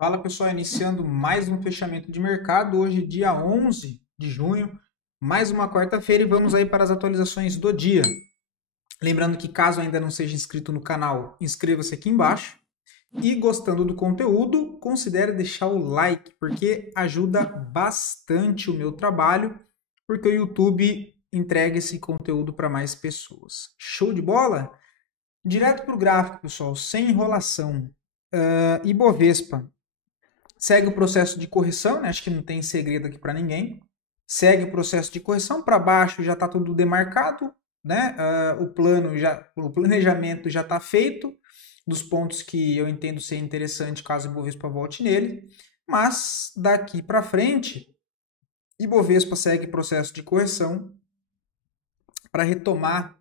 Fala pessoal, iniciando mais um fechamento de mercado, hoje dia 11 de junho, mais uma quarta-feira e vamos aí para as atualizações do dia. Lembrando que caso ainda não seja inscrito no canal, inscreva-se aqui embaixo e gostando do conteúdo, considere deixar o like, porque ajuda bastante o meu trabalho, porque o YouTube entrega esse conteúdo para mais pessoas. Show de bola? Direto para o gráfico, pessoal, sem enrolação. Ibovespa segue o processo de correção, né? Acho que não tem segredo aqui para ninguém. Segue o processo de correção para baixo, já está tudo demarcado, né? O planejamento já está feito dos pontos que eu entendo ser interessante caso o Ibovespa volte nele, mas daqui para frente, Ibovespa segue processo de correção para retomar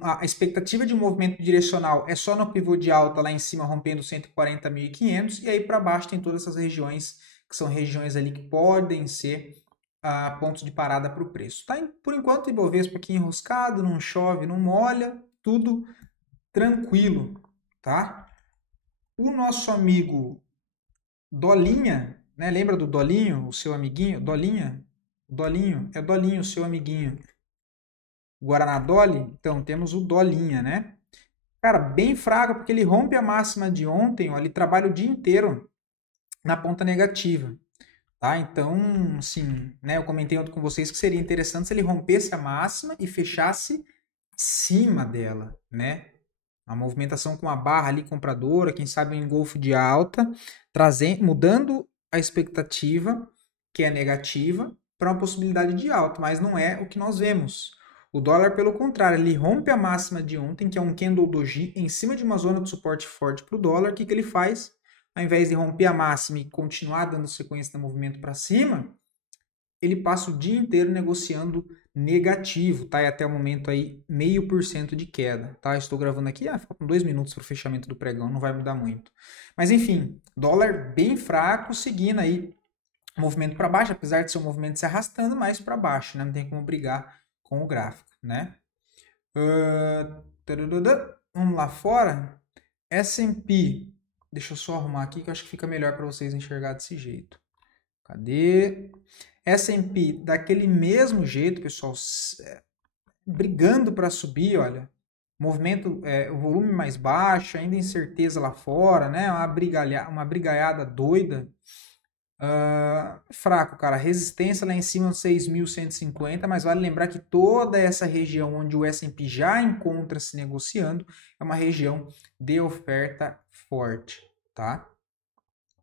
a expectativa de movimento direcional é só no pivô de alta lá em cima rompendo 140.500 e aí para baixo tem todas essas regiões que são regiões ali que podem ser pontos de parada para o preço. Tá? Por enquanto o Ibovespa aqui enroscado, não chove, não molha, tudo tranquilo, tá? O nosso amigo Dolinha, né? Lembra do Dolinho, o seu amiguinho? Dolinha? Dolinho, é Dolinho, o seu amiguinho. Guaraná Dolly, então temos o Dolinha, né? Cara, bem fraco, porque ele rompe a máxima de ontem, ó, ele trabalha o dia inteiro na ponta negativa, tá? Então, assim, né, eu comentei ontem com vocês que seria interessante se ele rompesse a máxima e fechasse acima dela, né? A movimentação com a barra ali compradora, quem sabe um engolfo de alta, mudando a expectativa, que é negativa, para uma possibilidade de alta, mas não é o que nós vemos. O dólar, pelo contrário, ele rompe a máxima de ontem, que é um candle doji, em cima de uma zona de suporte forte para o dólar. O que ele faz? Ao invés de romper a máxima e continuar dando sequência do movimento para cima, ele passa o dia inteiro negociando negativo, tá? E até o momento aí 0,5% de queda, tá? Estou gravando aqui, faltam 2 minutos para o fechamento do pregão, não vai mudar muito. Mas enfim, dólar bem fraco, seguindo aí movimento para baixo, apesar de ser um movimento se arrastando mais para baixo, né? Não tem como brigar com o gráfico, né? Vamos lá fora. S&P. Deixa eu só arrumar aqui que eu acho que fica melhor para vocês enxergar desse jeito. Cadê? S&P daquele mesmo jeito, pessoal, brigando para subir, olha. Movimento, o volume mais baixo, ainda incerteza lá fora, né? Uma brigaiada doida. Fraco, cara. Resistência lá em cima dos 6.150, mas vale lembrar que toda essa região onde o S&P já encontra-se negociando é uma região de oferta forte, tá?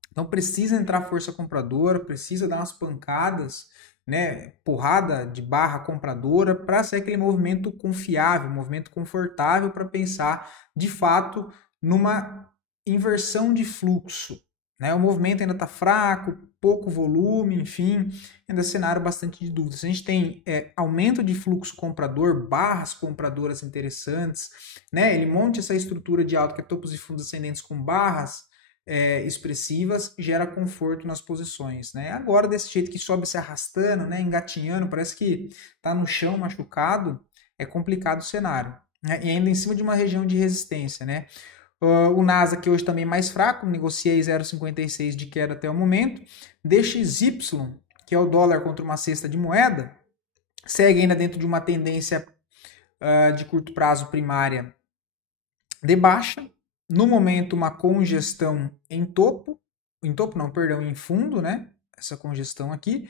Então precisa entrar força compradora, precisa dar umas pancadas, né, porrada de barra compradora para ser aquele movimento confiável, movimento confortável para pensar de fato numa inversão de fluxo. Né? O movimento ainda está fraco, pouco volume, enfim, ainda é cenário bastante de dúvidas. A gente tem aumento de fluxo comprador, barras compradoras interessantes, né? Ele monta essa estrutura de alta que é topos e fundos ascendentes com barras expressivas, gera conforto nas posições, né? Agora, desse jeito que sobe se arrastando, né? Engatinhando, parece que está no chão machucado, é complicado o cenário. Né? E ainda em cima de uma região de resistência, né? O NASA, que hoje também é mais fraco, negocia aí 0,56 de queda até o momento. DXY, que é o dólar contra uma cesta de moeda, segue ainda dentro de uma tendência de curto prazo primária de baixa. No momento, uma congestão em em fundo, né? Essa congestão aqui.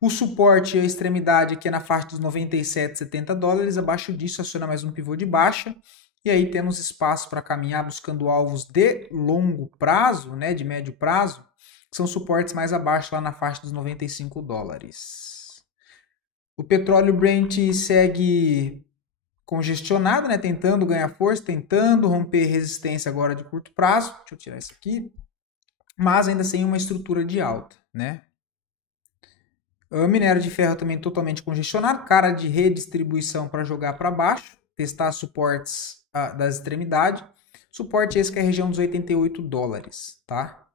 O suporte e a extremidade aqui é na faixa dos 97,70 dólares. Abaixo disso, aciona mais um pivô de baixa. E aí temos espaço para caminhar buscando alvos de longo prazo, né? De médio prazo, que são suportes mais abaixo lá na faixa dos 95 dólares. O petróleo Brent segue congestionado, né? Tentando ganhar força, tentando romper resistência agora de curto prazo. Deixa eu tirar isso aqui. Mas ainda sem uma estrutura de alta, né? O minério de ferro também totalmente congestionado, cara de redistribuição para jogar para baixo, testar suportes das extremidades. Suporte esse que é a região dos 88 dólares, tá?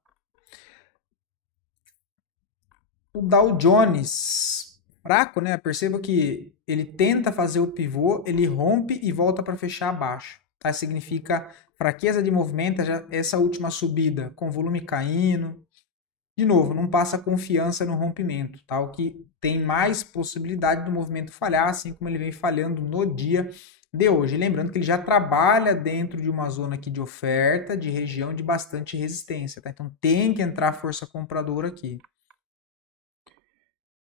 O Dow Jones, fraco, né? Perceba que ele tenta fazer o pivô, ele rompe e volta para fechar abaixo. Tá? Significa fraqueza de movimento, essa última subida com volume caindo. De novo, não passa confiança no rompimento, tá? O que tem mais possibilidade do movimento falhar, assim como ele vem falhando no dia de hoje. Lembrando que ele já trabalha dentro de uma zona aqui de oferta, de região de bastante resistência, tá? Então tem que entrar força compradora aqui.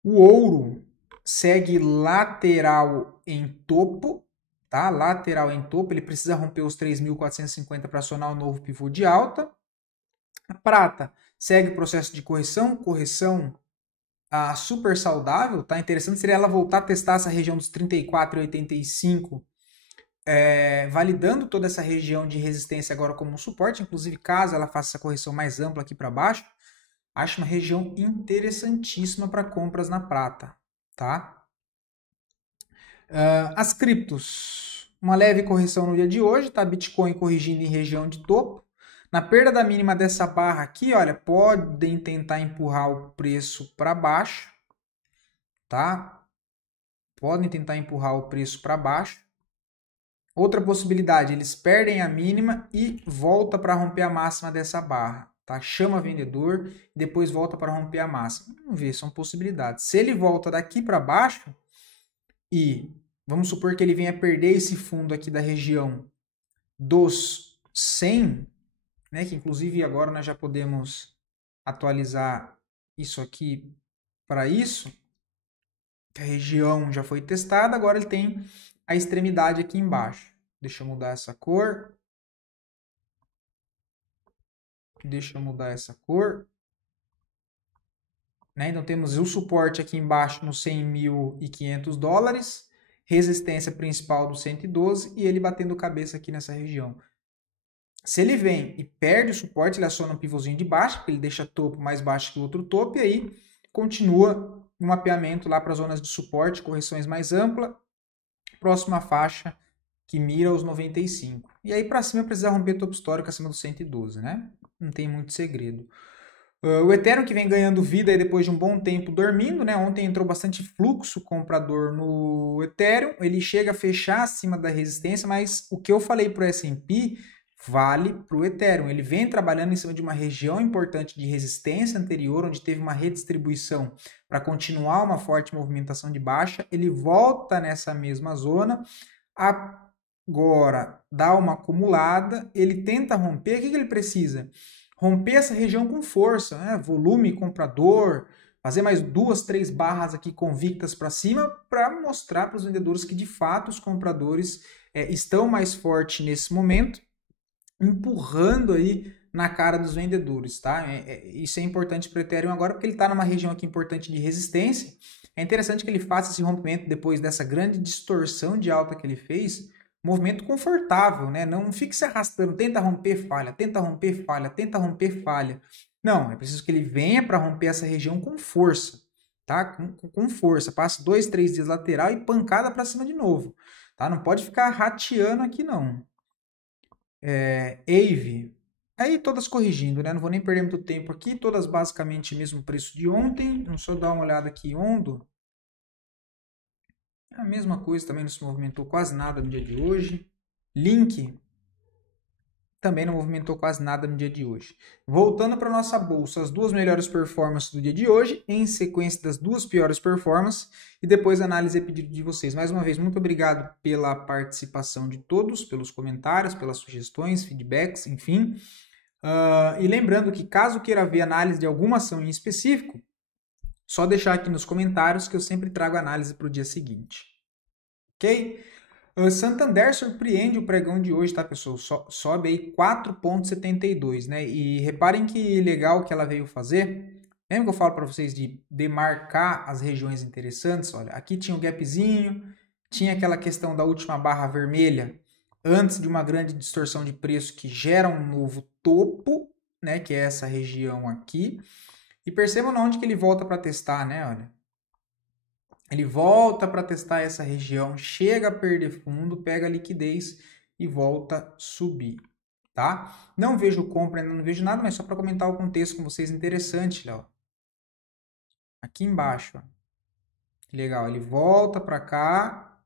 O ouro segue lateral em topo, tá? Lateral em topo, ele precisa romper os 3.450 para acionar o novo pivô de alta. A prata segue o processo de correção super saudável, tá? Interessante seria ela voltar a testar essa região dos 34,85, validando toda essa região de resistência agora como um suporte, inclusive caso ela faça essa correção mais ampla aqui para baixo, acho uma região interessantíssima para compras na prata, tá? As criptos, uma leve correção no dia de hoje, tá? Bitcoin corrigindo em região de topo. Na perda da mínima dessa barra aqui, olha, podem tentar empurrar o preço para baixo, tá? Podem tentar empurrar o preço para baixo. Outra possibilidade, eles perdem a mínima e volta para romper a máxima dessa barra, tá? Chama vendedor e depois volta para romper a máxima. Vamos ver, são possibilidades. Se ele volta daqui para baixo e vamos supor que ele venha perder esse fundo aqui da região dos 100, né, que inclusive agora nós já podemos atualizar isso aqui para isso, que a região já foi testada, agora ele tem a extremidade aqui embaixo. Deixa eu mudar essa cor. Né? Então temos o suporte aqui embaixo nos $100.500, resistência principal do 112 e ele batendo cabeça aqui nessa região. Se ele vem e perde o suporte, ele aciona um pivôzinho de baixo, porque ele deixa topo mais baixo que o outro topo, e aí continua o mapeamento lá para zonas de suporte, correções mais amplas, próxima faixa que mira os 95. E aí para cima precisa romper topo histórico acima do 112, né? Não tem muito segredo. O Ethereum que vem ganhando vida aí depois de um bom tempo dormindo, né? Ontem entrou bastante fluxo comprador no Ethereum, ele chega a fechar acima da resistência, mas o que eu falei para o S&P vale para o Ethereum. Ele vem trabalhando em cima de uma região importante de resistência anterior, onde teve uma redistribuição para continuar uma forte movimentação de baixa. Ele volta nessa mesma zona, agora dá uma acumulada, ele tenta romper. O que ele precisa? Romper essa região com força, né? Volume comprador, fazer mais 2, 3 barras aqui convictas para cima para mostrar para os vendedores que de fato os compradores estão mais fortes nesse momento, empurrando aí na cara dos vendedores, tá? Isso é importante para o Ethereum agora, porque ele está numa região aqui importante de resistência. É interessante que ele faça esse rompimento depois dessa grande distorção de alta que ele fez, movimento confortável, né? Não fique se arrastando, tenta romper, falha, tenta romper, falha, tenta romper, falha. Não, é preciso que ele venha para romper essa região com força, tá? Com força, passe 2, 3 dias lateral e pancada para cima de novo, tá? Não pode ficar rateando aqui não. AVE, aí todas corrigindo, né? Não vou nem perder muito tempo aqui, todas basicamente mesmo preço de ontem. Vamos só dar uma olhada aqui, Ondo. A mesma coisa, também não se movimentou quase nada no dia de hoje. Link também não movimentou quase nada no dia de hoje. Voltando para a nossa bolsa, as duas melhores performances do dia de hoje, em sequência das duas piores performances, e depois a análise a pedido de vocês. Mais uma vez, muito obrigado pela participação de todos, pelos comentários, pelas sugestões, feedbacks, enfim. E lembrando que caso queira ver análise de alguma ação em específico, só deixar aqui nos comentários que eu sempre trago análise para o dia seguinte. Ok? Santander surpreende o pregão de hoje, tá, pessoal? Sobe aí 4,72, né? E reparem que legal que ela veio fazer. Lembra que eu falo para vocês de demarcar as regiões interessantes? Olha, aqui tinha um gapzinho, tinha aquela questão da última barra vermelha antes de uma grande distorção de preço que gera um novo topo, né? Que é essa região aqui. E percebam onde que ele volta para testar, né? Olha. Ele volta para testar essa região, chega a perder fundo, pega a liquidez e volta a subir, tá? Não vejo compra, ainda não vejo nada, mas só para comentar o contexto com vocês interessante, ó. Aqui embaixo, ó. Que legal, ele volta para cá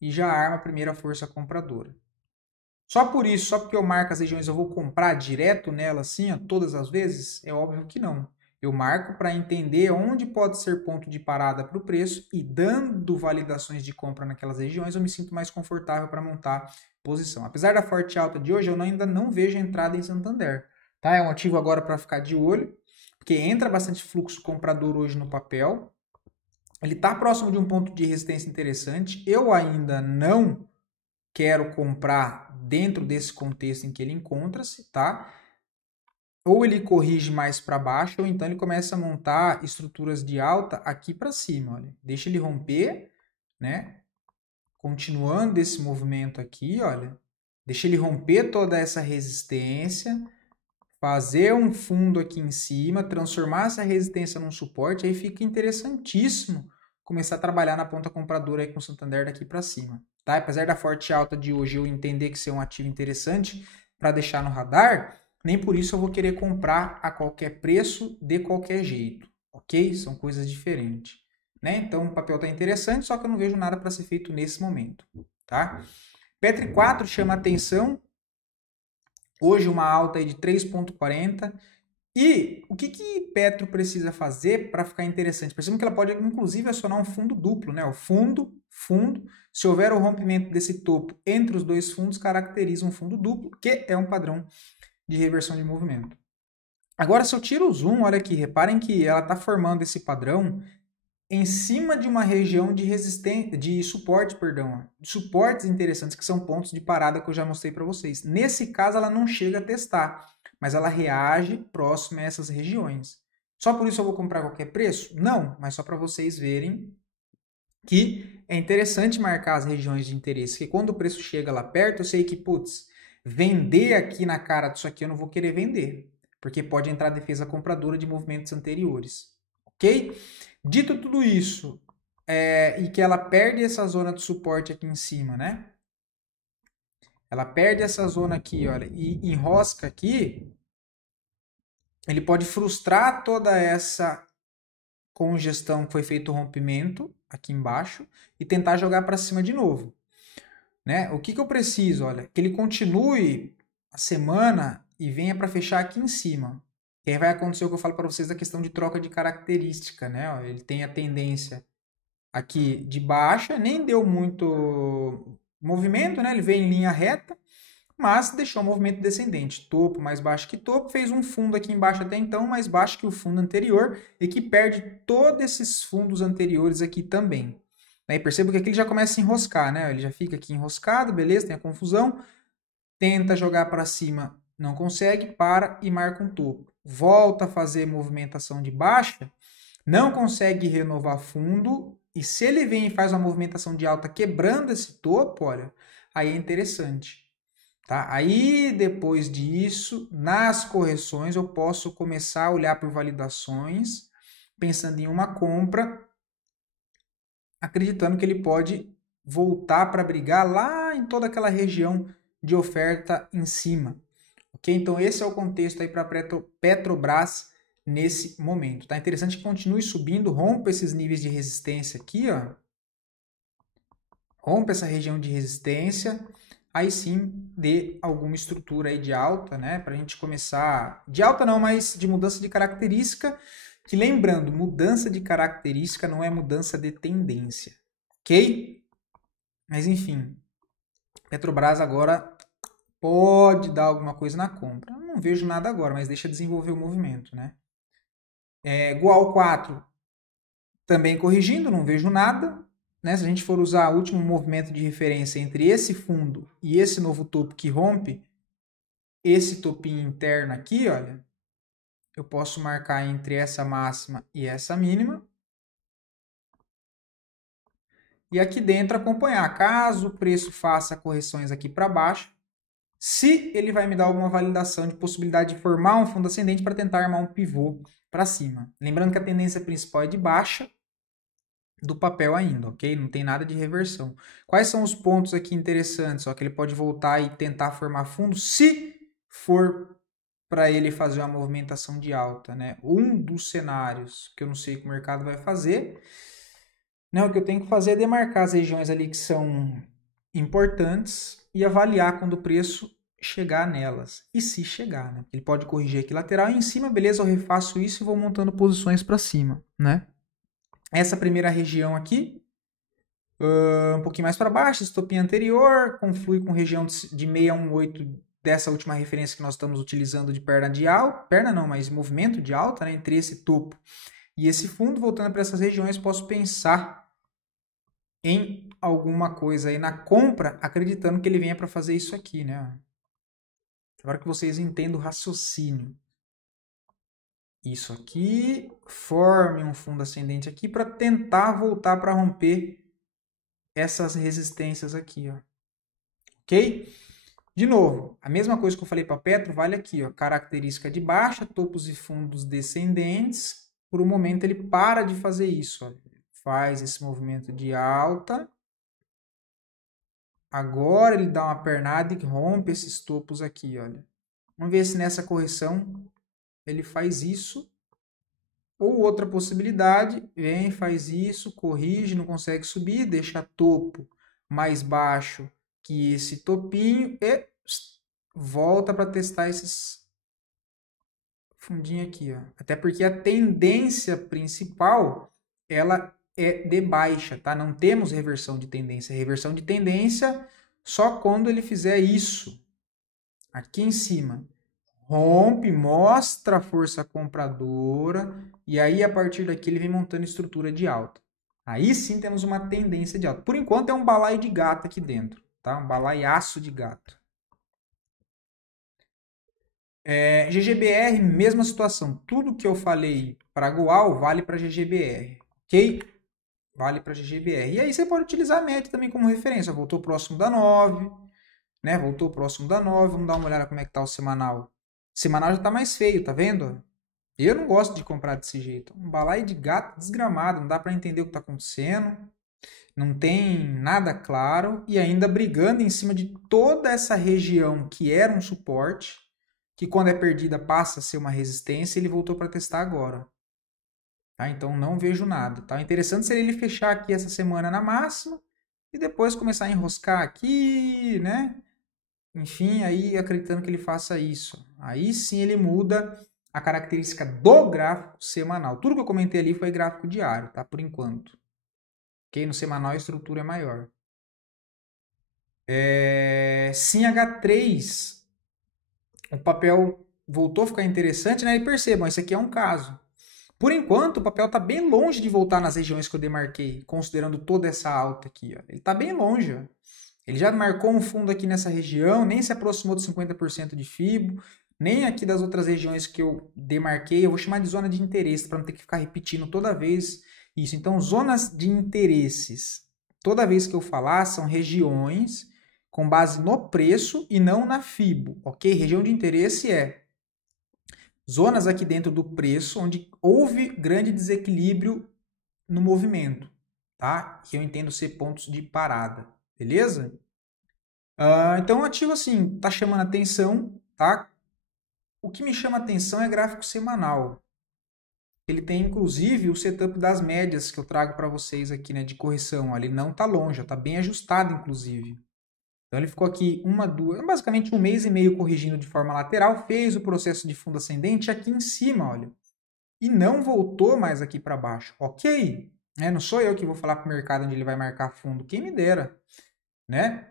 e já arma a primeira força compradora. Só por isso, só porque eu marco as regiões, eu vou comprar direto nela assim, ó, todas as vezes? É óbvio que não. Eu marco para entender onde pode ser ponto de parada para o preço e dando validações de compra naquelas regiões, eu me sinto mais confortável para montar posição. Apesar da forte alta de hoje, eu ainda não vejo entrada em Santander. Tá? É um ativo agora para ficar de olho, porque entra bastante fluxo comprador hoje no papel. Ele está próximo de um ponto de resistência interessante. Eu ainda não quero comprar dentro desse contexto em que ele encontra-se, tá? Ou ele corrige mais para baixo, ou então ele começa a montar estruturas de alta aqui para cima, olha. Deixa ele romper, né? Continuando esse movimento aqui, olha. Deixa ele romper toda essa resistência, fazer um fundo aqui em cima, transformar essa resistência num suporte, aí fica interessantíssimo começar a trabalhar na ponta compradora aí com o Santander daqui para cima. Tá? Apesar da forte alta de hoje eu entender que ser um ativo interessante para deixar no radar, nem por isso eu vou querer comprar a qualquer preço, de qualquer jeito, ok? São coisas diferentes. Né? Então o papel está interessante, só que eu não vejo nada para ser feito nesse momento. Tá? Petri 4 chama atenção, hoje uma alta aí de 3,40. E o que Petro precisa fazer para ficar interessante? Percebam que ela pode, inclusive, acionar um fundo duplo, né? O fundo. Se houver o rompimento desse topo entre os dois fundos, caracteriza um fundo duplo, que é um padrão de reversão de movimento. Agora, se eu tiro o zoom, olha aqui, reparem que ela está formando esse padrão em cima de uma região de resistência, de suporte, perdão, de suportes interessantes, que são pontos de parada que eu já mostrei para vocês. Nesse caso, ela não chega a testar, mas ela reage próximo a essas regiões. Só por isso eu vou comprar a qualquer preço? Não, mas só para vocês verem que é interessante marcar as regiões de interesse, que quando o preço chega lá perto, eu sei que, putz, vender aqui na cara disso aqui eu não vou querer vender, porque pode entrar defesa compradora de movimentos anteriores, ok? Dito tudo isso, e que ela perde essa zona de suporte aqui em cima, né? Ela perde essa zona aqui, olha, e enrosca aqui, ele pode frustrar toda essa congestão que foi feito o rompimento aqui embaixo e tentar jogar para cima de novo. Né? O que eu preciso? Olha, que ele continue a semana e venha para fechar aqui em cima. E aí vai acontecer o que eu falo para vocês da questão de troca de característica. Né? Ele tem a tendência aqui de baixa, nem deu muito movimento, né? Ele veio em linha reta, mas deixou um movimento descendente, topo mais baixo que topo, fez um fundo aqui embaixo até então, mais baixo que o fundo anterior, e que perde todos esses fundos anteriores aqui também. E perceba que aqui ele já começa a enroscar, né? Ele já fica aqui enroscado, beleza, tem a confusão, tenta jogar para cima, não consegue, para e marca um topo. Volta a fazer movimentação de baixa, não consegue renovar fundo, e se ele vem e faz uma movimentação de alta quebrando esse topo, olha, aí é interessante. Tá? Aí, depois disso, nas correções, eu posso começar a olhar por validações, pensando em uma compra, acreditando que ele pode voltar para brigar lá em toda aquela região de oferta em cima. Ok? Então, esse é o contexto aí para Petrobras nesse momento. Tá? Interessante que continue subindo, rompa esses níveis de resistência aqui, ó. Rompa essa região de resistência, aí sim dê alguma estrutura aí de alta, né? Para a gente começar. De alta não, mas de mudança de característica. Que lembrando, mudança de característica não é mudança de tendência. Ok? Mas enfim. Petrobras agora pode dar alguma coisa na compra. Eu não vejo nada agora, mas deixa desenvolver o movimento, né? Goal 4 também corrigindo, não vejo nada. Né? Se a gente for usar o último movimento de referência entre esse fundo e esse novo topo que rompe, esse topinho interno aqui, olha, eu posso marcar entre essa máxima e essa mínima. E aqui dentro acompanhar, caso o preço faça correções aqui para baixo, se ele vai me dar alguma validação de possibilidade de formar um fundo ascendente para tentar armar um pivô para cima. Lembrando que a tendência principal é de baixa do papel ainda, ok? Não tem nada de reversão. Quais são os pontos aqui interessantes? Ó, que ele pode voltar e tentar formar fundo se for para ele fazer uma movimentação de alta, né? Um dos cenários que eu não sei que o mercado vai fazer, né? O que eu tenho que fazer é demarcar as regiões ali que são importantes, e avaliar quando o preço chegar nelas. E se chegar, né? Ele pode corrigir aqui lateral e em cima, beleza, eu refaço isso e vou montando posições para cima, né? Essa primeira região aqui, um pouquinho mais para baixo, estopinha anterior, conflui com região de 618 dessa última referência que nós estamos utilizando de perna de alta, perna não, mas movimento de alta, né? Entre esse topo e esse fundo, voltando para essas regiões, posso pensar em alguma coisa aí na compra, acreditando que ele venha para fazer isso aqui, né? Agora que vocês entendam o raciocínio. Isso aqui, forme um fundo ascendente aqui para tentar voltar para romper essas resistências aqui, ó. Ok? De novo, a mesma coisa que eu falei para Petro vale aqui, ó. Característica de baixa, topos e fundos descendentes. Por um momento ele para de fazer isso, ó. Faz esse movimento de alta. Agora ele dá uma pernada e rompe esses topos aqui, olha. Vamos ver se nessa correção ele faz isso. Ou outra possibilidade, vem, faz isso, corrige, não consegue subir, deixa topo mais baixo que esse topinho e volta para testar esses fundinhos aqui, ó. Até porque a tendência principal, ela é de baixa, tá? Não temos reversão de tendência. Reversão de tendência só quando ele fizer isso. Aqui em cima. Rompe, mostra a força compradora e aí a partir daqui ele vem montando estrutura de alta. Aí sim temos uma tendência de alta. Por enquanto é um balaio de gato aqui dentro, tá? Um balaiaço de gato. GGBR, mesma situação. Tudo que eu falei para Goal vale para GGBR, ok? Vale para GGBR. E aí você pode utilizar a média também como referência. Voltou próximo da 9, né? Voltou próximo da 9. Vamos dar uma olhada como é que tá o semanal. O semanal já tá mais feio, tá vendo? Eu não gosto de comprar desse jeito. Um balaio de gato desgramado, não dá para entender o que tá acontecendo. Não tem nada claro e ainda brigando em cima de toda essa região que era um suporte, que quando é perdida passa a ser uma resistência, ele voltou para testar agora. Tá? Então não vejo nada. Tá? Interessante seria ele fechar aqui essa semana na máxima e depois começar a enroscar aqui, né? Enfim, aí acreditando que ele faça isso. Aí sim ele muda a característica do gráfico semanal. Tudo que eu comentei ali foi gráfico diário, tá? Por enquanto. Ok? No semanal a estrutura é maior. Sim, H3, o papel voltou a ficar interessante, né? E percebam, esse aqui é um caso. Por enquanto, o papel está bem longe de voltar nas regiões que eu demarquei, considerando toda essa alta aqui. Ó. Ele está bem longe. Ó. Ele já marcou um fundo aqui nessa região, nem se aproximou de 50% de FIBO, nem aqui das outras regiões que eu demarquei. Eu vou chamar de zona de interesse, para não ter que ficar repetindo toda vez isso. Então, zonas de interesses, toda vez que eu falar, são regiões com base no preço e não na FIBO, ok? Região de interesse é zonas aqui dentro do preço onde houve grande desequilíbrio no movimento, tá? Que eu entendo ser pontos de parada, beleza? Então, o ativo assim, tá chamando atenção, tá? O que me chama atenção é gráfico semanal. Ele tem, inclusive, o setup das médias que eu trago para vocês aqui, né, de correção. Ele não tá longe, tá bem ajustado, inclusive. Então ele ficou aqui basicamente 1,5 mês corrigindo de forma lateral, fez o processo de fundo ascendente aqui em cima, olha. E não voltou mais aqui para baixo. Ok, né? Não sou eu que vou falar para o mercado onde ele vai marcar fundo, quem me dera, né?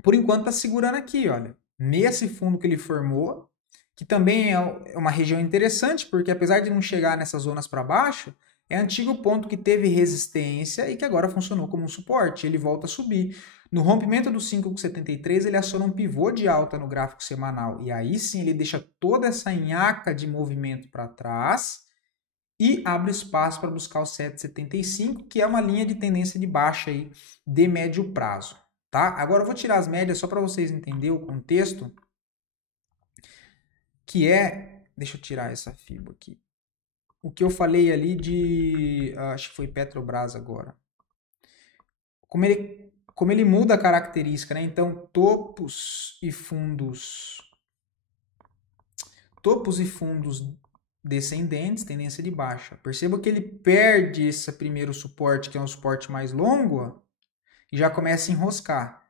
Por enquanto está segurando aqui, olha. Nesse fundo que ele formou, que também é uma região interessante, porque apesar de não chegar nessas zonas para baixo, é antigo ponto que teve resistência e que agora funcionou como um suporte. Ele volta a subir. No rompimento do 5,73, ele aciona um pivô de alta no gráfico semanal. E aí sim ele deixa toda essa nhaca de movimento para trás e abre espaço para buscar o 7,75, que é uma linha de tendência de baixa aí de médio prazo. Tá? Agora eu vou tirar as médias só para vocês entenderem o contexto, que é... Deixa eu tirar essa FIBO aqui. O que eu falei ali de... acho que foi Petrobras agora. Como ele muda a característica, né? Então, topos e fundos descendentes, tendência de baixa. Perceba que ele perde esse primeiro suporte, que é um suporte mais longo, ó, e já começa a enroscar.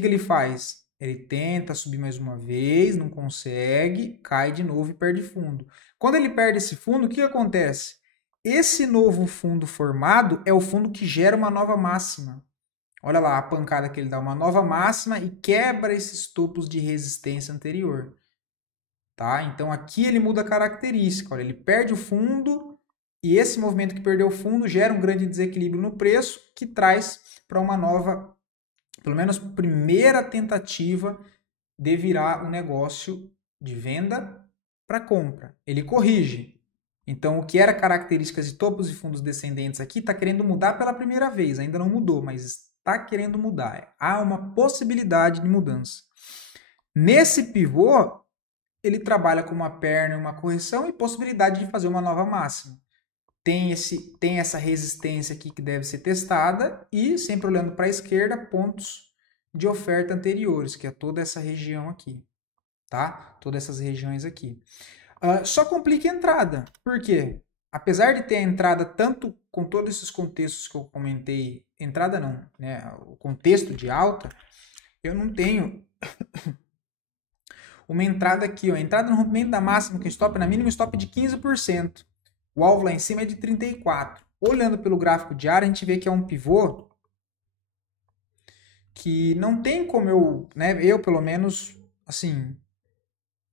que ele faz? Ele tenta subir mais uma vez, não consegue, cai de novo e perde fundo. Quando ele perde esse fundo, o que acontece? Esse novo fundo formado é o fundo que gera uma nova máxima. Olha lá a pancada que ele dá, uma nova máxima e quebra esses topos de resistência anterior. Tá? Então aqui ele muda a característica. Olha, ele perde o fundo e esse movimento que perdeu o fundo gera um grande desequilíbrio no preço que traz para uma nova, pelo menos primeira tentativa de virar o negócio de venda para compra. Ele corrige. Então, o que era características de topos e fundos descendentes aqui está querendo mudar pela primeira vez. Ainda não mudou, mas está querendo mudar. Há uma possibilidade de mudança. Nesse pivô, ele trabalha com uma perna e uma correção e possibilidade de fazer uma nova máxima. Tem essa resistência aqui que deve ser testada e, sempre olhando para a esquerda, pontos de oferta anteriores, que é toda essa região aqui. Tá? Todas essas regiões aqui. Só complica a entrada. Por quê? Apesar de ter a entrada tanto com todos esses contextos que eu comentei, entrada não, né? O contexto de alta, eu não tenho uma entrada aqui, ó, entrada no rompimento da máxima, que stop na mínima, stop de 15%. O alvo lá em cima é de 34%. Olhando pelo gráfico diário, a gente vê que é um pivô que não tem como eu pelo menos, assim,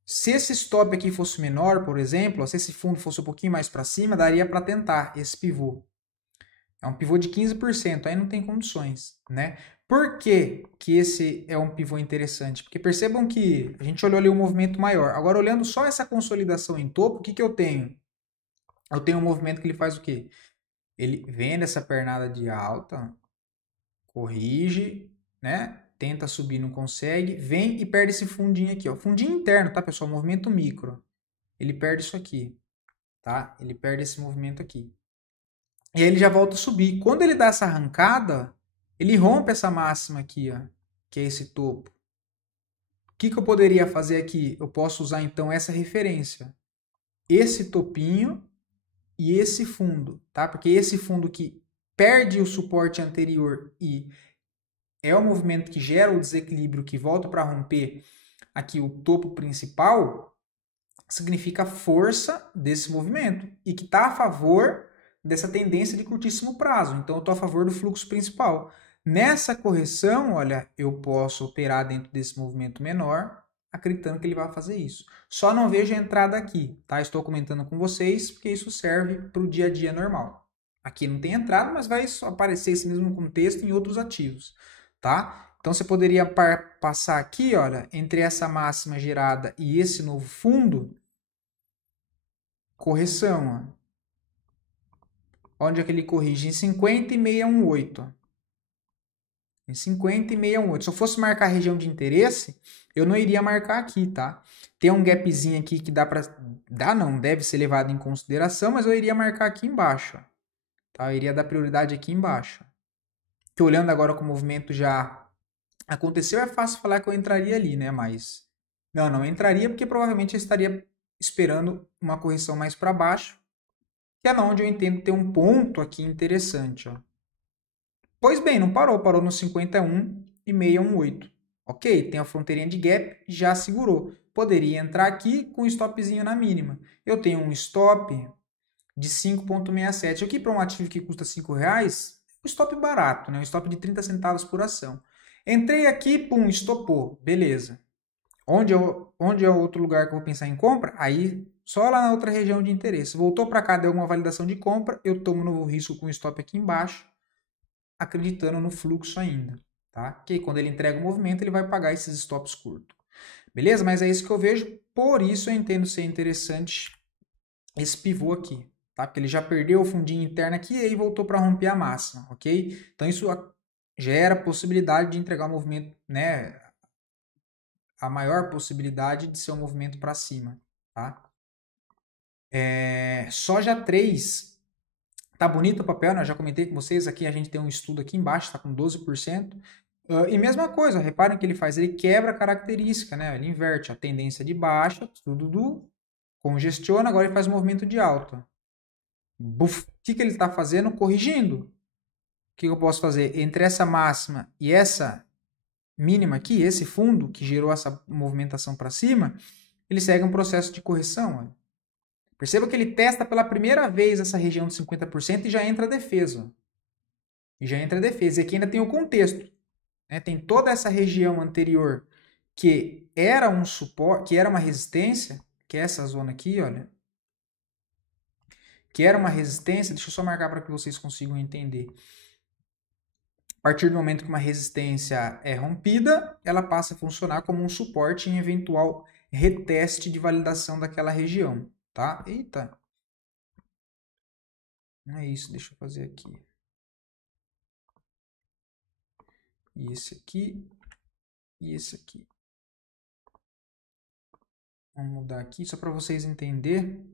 se esse stop aqui fosse menor, por exemplo, se esse fundo fosse um pouquinho mais para cima, daria para tentar esse pivô. É um pivô de 15%, aí não tem condições, né? Por que que esse é um pivô interessante? Porque percebam que a gente olhou ali um movimento maior. Agora, olhando só essa consolidação em topo, o que que eu tenho? Eu tenho um movimento que ele faz o quê? Ele vem nessa pernada de alta, corrige, né? Tenta subir, não consegue, vem e perde esse fundinho aqui, ó. Fundinho interno, tá, pessoal? Movimento micro. Ele perde isso aqui, tá? Ele perde esse movimento aqui. E aí ele já volta a subir. Quando ele dá essa arrancada, ele rompe essa máxima aqui, ó, que é esse topo. O que eu poderia fazer aqui? Eu posso usar, então, essa referência. Esse topinho e esse fundo, tá? Porque esse fundo que perde o suporte anterior e é o movimento que gera o desequilíbrio que volta para romper aqui o topo principal, significa a força desse movimento e que está a favor dessa tendência de curtíssimo prazo. Então, eu estou a favor do fluxo principal. Nessa correção, olha, eu posso operar dentro desse movimento menor, acreditando que ele vai fazer isso. Só não vejo a entrada aqui, tá? Estou comentando com vocês porque isso serve para o dia a dia normal. Aqui não tem entrada, mas vai aparecer esse mesmo contexto em outros ativos, tá? Então, você poderia passar aqui, olha, entre essa máxima gerada e esse novo fundo, correção, ó. Onde é que ele corrige? Em 50 e 618. Em 50 e 618. Se eu fosse marcar a região de interesse, eu não iria marcar aqui, tá? Tem um gapzinho aqui que dá para... Dá não, deve ser levado em consideração, mas eu iria marcar aqui embaixo. Tá? Eu iria dar prioridade aqui embaixo. Que olhando agora com o movimento já aconteceu, é fácil falar que eu entraria ali, né? Mas não entraria porque provavelmente eu estaria esperando uma correção mais para baixo, que é onde eu entendo ter um ponto aqui interessante, ó. Pois bem, não parou no 51 e 618. Ok, tem a fronteirinha de gap, já segurou. Poderia entrar aqui com um stopzinho na mínima. Eu tenho um stop de 5,67. Aqui para um ativo que custa R$5, um stop barato, né? Um stop de 30 centavos por ação. Entrei aqui, pum, estopou. Beleza. Onde é outro lugar que eu vou pensar em compra? Aí, só lá na outra região de interesse. Voltou para cá, deu uma validação de compra, eu tomo novo risco com o stop aqui embaixo, acreditando no fluxo ainda, tá? Que quando ele entrega o movimento, ele vai pagar esses stops curtos. Beleza? Mas é isso que eu vejo, por isso eu entendo ser interessante esse pivô aqui, tá? Porque ele já perdeu o fundinho interno aqui e aí voltou para romper a máxima, ok? Então isso gera possibilidade de entregar o movimento, né? A maior possibilidade de ser um movimento para cima, tá? Soja 3, tá bonito o papel, né? Eu já comentei com vocês, aqui a gente tem um estudo aqui embaixo, tá com 12%. E mesma coisa, reparem que ele faz, ele quebra a característica, né? Ele inverte a tendência de baixa, tudo congestiona, agora ele faz um movimento de alta. Buf, o que ele está fazendo? Corrigindo. O que eu posso fazer? Entre essa máxima e essa mínima aqui, esse fundo que gerou essa movimentação para cima, ele segue um processo de correção. Olha. Perceba que ele testa pela primeira vez essa região de 50% e já entra a defesa. E já entra a defesa. E aqui ainda tem o contexto. Né? Tem toda essa região anterior que era um suporte, que era uma resistência, que é essa zona aqui, olha. Que era uma resistência, deixa eu só marcar para que vocês consigam entender. A partir do momento que uma resistência é rompida, ela passa a funcionar como um suporte em eventual reteste de validação daquela região, tá? Eita! Não é isso, deixa eu fazer aqui. E esse aqui, e esse aqui. Vamos mudar aqui só para vocês entenderem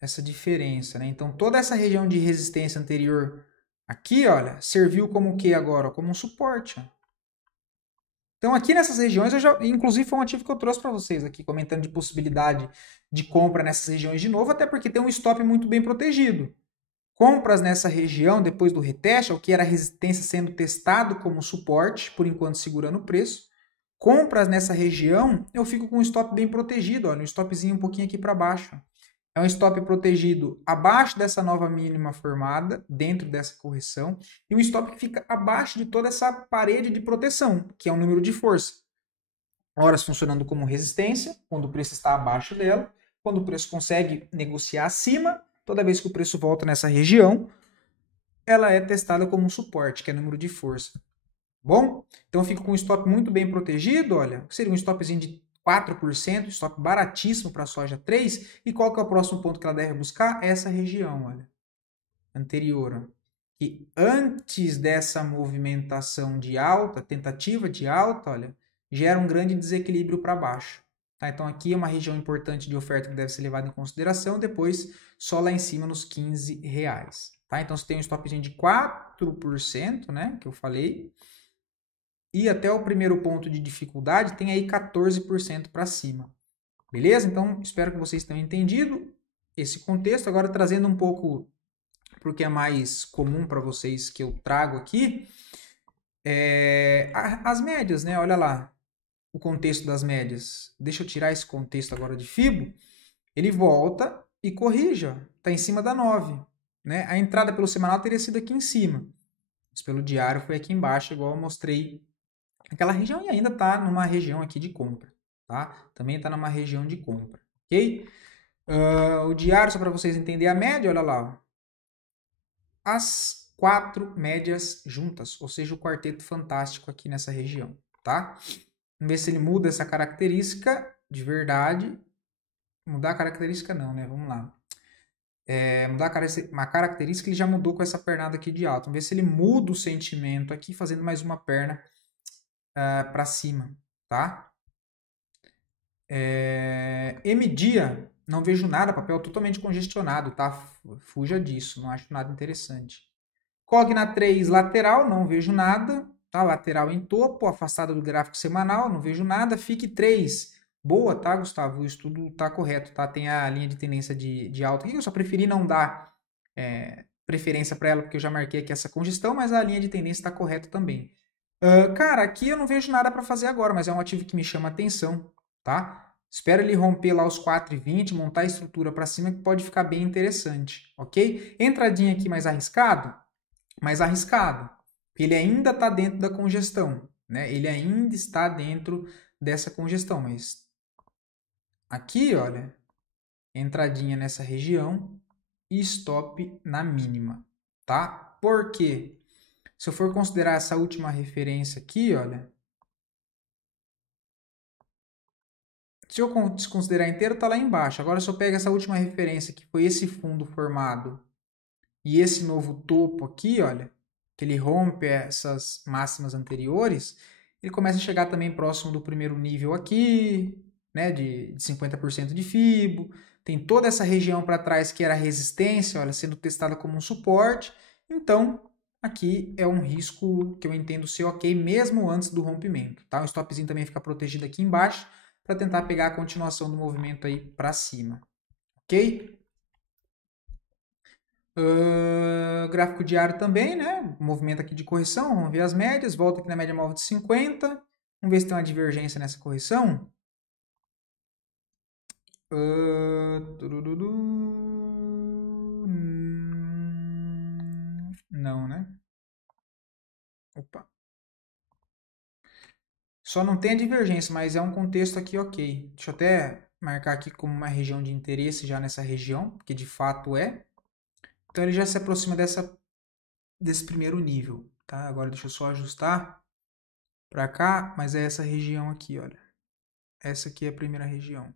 essa diferença, né? Então, toda essa região de resistência anterior aqui, olha, serviu como o que agora? Como um suporte. Ó. Então, aqui nessas regiões, inclusive foi um ativo que eu trouxe para vocês aqui, comentando de possibilidade de compra nessas regiões de novo, até porque tem um stop muito bem protegido. Compras nessa região, depois do reteste, o que era resistência sendo testado como suporte, por enquanto segurando o preço. Compras nessa região, eu fico com um stop bem protegido, olha, um stopzinho um pouquinho aqui para baixo. É um stop protegido abaixo dessa nova mínima formada, dentro dessa correção, e um stop que fica abaixo de toda essa parede de proteção, que é o número de força. Horas funcionando como resistência, quando o preço está abaixo dela, quando o preço consegue negociar acima, toda vez que o preço volta nessa região, ela é testada como um suporte, que é número de força. Bom? Então eu fico com um stop muito bem protegido, olha, seria um stopzinho de 4%, stop baratíssimo para a soja 3. E qual que é o próximo ponto que ela deve buscar? Essa região, olha, anterior. E antes dessa movimentação de alta, tentativa de alta, olha, gera um grande desequilíbrio para baixo. Tá? Então aqui é uma região importante de oferta que deve ser levada em consideração, depois só lá em cima nos R$15. Tá? Então você tem um stopzinho de 4%, né, que eu falei, e até o primeiro ponto de dificuldade tem aí 14% para cima. Beleza? Então, espero que vocês tenham entendido esse contexto. Agora, trazendo um pouco para o que é mais comum para vocês que eu trago aqui, as médias, né? Olha lá o contexto das médias. Deixa eu tirar esse contexto agora de FIBO. Ele volta e corrige. Está em cima da 9. Né? A entrada pelo semanal teria sido aqui em cima. Mas pelo diário foi aqui embaixo, igual eu mostrei aquela região, e ainda está numa região aqui de compra, tá? Também está numa região de compra, ok? O diário, só para vocês entenderem a média, olha lá. Ó. As 4 médias juntas, ou seja, o quarteto fantástico aqui nessa região, tá? Vamos ver se ele muda essa característica de verdade. Mudar a característica não, né? Vamos lá. Mudar uma característica, ele já mudou com essa pernada aqui de alto. Vamos ver se ele muda o sentimento aqui, fazendo mais uma perna para cima, tá? MDIA, não vejo nada, papel totalmente congestionado, tá? Fuja disso, não acho nada interessante. Cogna 3, lateral, não vejo nada, tá? Lateral em topo, afastada do gráfico semanal, não vejo nada. FIC 3, boa, tá, Gustavo? O estudo tá correto, tá? Tem a linha de tendência de alta aqui, eu só preferi não dar preferência para ela, porque eu já marquei aqui essa congestão, mas a linha de tendência está correta também. Cara, aqui eu não vejo nada para fazer agora, mas é um ativo que me chama atenção, tá? Espero ele romper lá os 4,20, montar a estrutura para cima, que pode ficar bem interessante, ok? Entradinha aqui mais arriscado? Mais arriscado. Ele ainda está dentro da congestão, né? Ele ainda está dentro dessa congestão, mas aqui, olha, entradinha nessa região e stop na mínima, tá? Por quê? Se eu for considerar essa última referência aqui, olha, se eu desconsiderar inteiro, está lá embaixo. Agora, se eu pego essa última referência, que foi esse fundo formado, e esse novo topo aqui, olha, que ele rompe essas máximas anteriores, ele começa a chegar também próximo do primeiro nível aqui, né, de 50% de FIBO. Tem toda essa região para trás que era resistência, olha, sendo testada como um suporte. Então, aqui é um risco que eu entendo ser ok, mesmo antes do rompimento. Tá? O stopzinho também fica protegido aqui embaixo, para tentar pegar a continuação do movimento aí para cima. Ok? Gráfico diário também, né? Movimento aqui de correção, vamos ver as médias, volta aqui na média móvel de 50, vamos ver se tem uma divergência nessa correção. Não, né? Opa. Só não tem a divergência, mas é um contexto aqui ok. Deixa eu até marcar aqui como uma região de interesse já nessa região, porque de fato é. Então ele já se aproxima desse primeiro nível, tá? Agora deixa eu só ajustar para cá, mas é essa região aqui, olha. Essa aqui é a primeira região.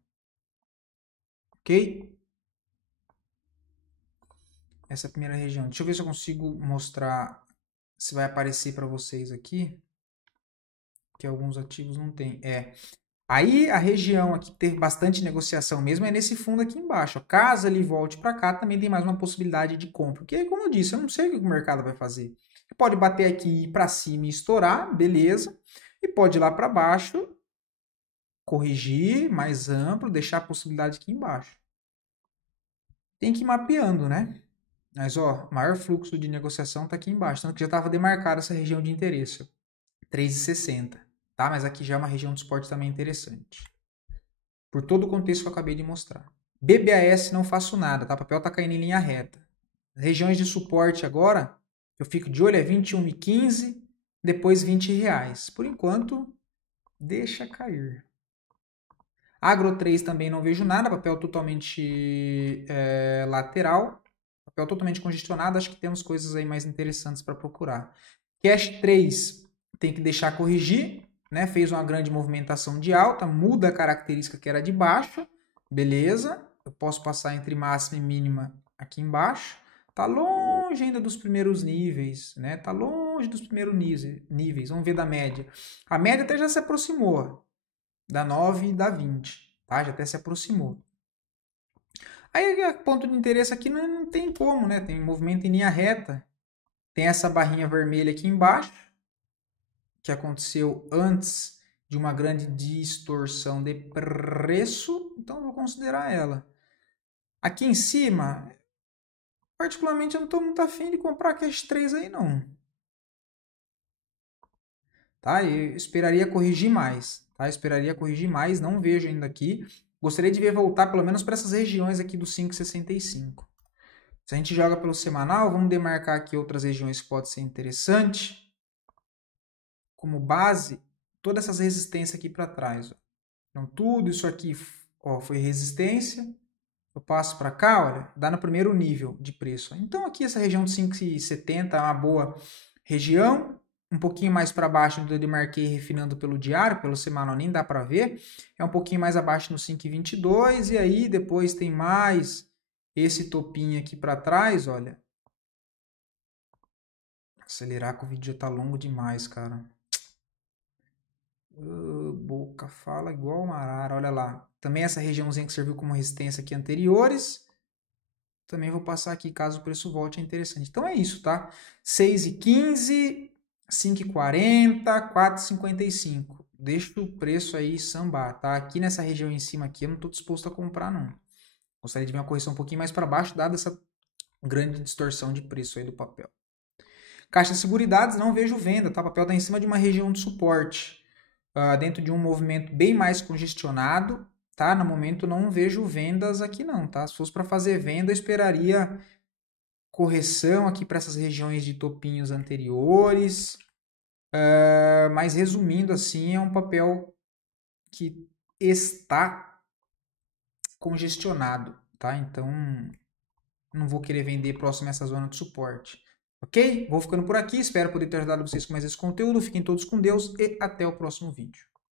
Ok? Essa é a primeira região. Deixa eu ver se eu consigo mostrar, se vai aparecer para vocês aqui, que alguns ativos não tem. Aí a região aqui que teve bastante negociação mesmo é nesse fundo aqui embaixo. Caso ele volte para cá, também tem mais uma possibilidade de compra. Porque, como eu disse, eu não sei o que o mercado vai fazer. Pode bater aqui para cima e estourar, beleza. E pode ir lá para baixo, corrigir mais amplo, deixar a possibilidade aqui embaixo. Tem que ir mapeando, né? Mas, ó, maior fluxo de negociação está aqui embaixo. Tanto que já estava demarcada essa região de interesse. 3,60. Tá? Mas aqui já é uma região de suporte também interessante. Por todo o contexto que eu acabei de mostrar. BBAS não faço nada, tá? O papel está caindo em linha reta. Regiões de suporte agora, eu fico de olho, é 21,15, depois R$20. Por enquanto, deixa cair. Agro 3 também não vejo nada, papel totalmente lateral. Papel totalmente congestionado, acho que temos coisas aí mais interessantes para procurar. Cash 3 tem que deixar corrigir, né? Fez uma grande movimentação de alta, muda a característica que era de baixo, beleza. Eu posso passar entre máxima e mínima aqui embaixo. Tá longe ainda dos primeiros níveis, né? Tá longe dos primeiros níveis. Vamos ver da média. A média até já se aproximou da 9 e da 20, tá? Já até se aproximou. Aí, ponto de interesse aqui não tem como, né? Tem movimento em linha reta. Tem essa barrinha vermelha aqui embaixo, que aconteceu antes de uma grande distorção de preço. Então, vou considerar ela. Aqui em cima, particularmente, eu não estou muito afim de comprar Cash 3 aí, não. Tá? Eu esperaria corrigir mais. Tá? Eu esperaria corrigir mais, não vejo ainda aqui. Gostaria de ver voltar pelo menos para essas regiões aqui do 5,65. Se a gente joga pelo semanal, vamos demarcar aqui outras regiões que pode ser interessante. Como base, todas essas resistências aqui para trás. Ó. Então, tudo isso aqui foi resistência. Eu passo para cá, olha, dá no primeiro nível de preço. Então, aqui essa região de 5,70 é uma boa região. Um pouquinho mais para baixo, onde eu demarquei refinando pelo diário, pelo semanal nem dá para ver. É um pouquinho mais abaixo no 5,22. E aí, depois tem mais esse topinho aqui para trás, olha. Acelerar que o vídeo já tá longo demais, cara. Boca fala igual uma arara, olha lá. Também essa regiãozinha que serviu como resistência aqui anteriores. Também vou passar aqui caso o preço volte, é interessante. Então é isso, tá? 6,15, 5,40, 4,55. Deixa o preço aí sambar, tá? Aqui nessa região em cima aqui eu não estou disposto a comprar, não. Gostaria de ver uma correção um pouquinho mais para baixo, dada essa grande distorção de preço aí do papel. Caixa de Seguridades, não vejo venda, tá? O papel está em cima de uma região de suporte. Dentro de um movimento bem mais congestionado, tá? No momento não vejo vendas aqui não, tá? Se fosse para fazer venda, eu esperaria correção aqui para essas regiões de topinhos anteriores. Mas resumindo assim, é um papel que está congestionado, tá? Então não vou querer vender próximo a essa zona de suporte. Ok? Vou ficando por aqui. Espero poder ter ajudado vocês com mais esse conteúdo. Fiquem todos com Deus e até o próximo vídeo.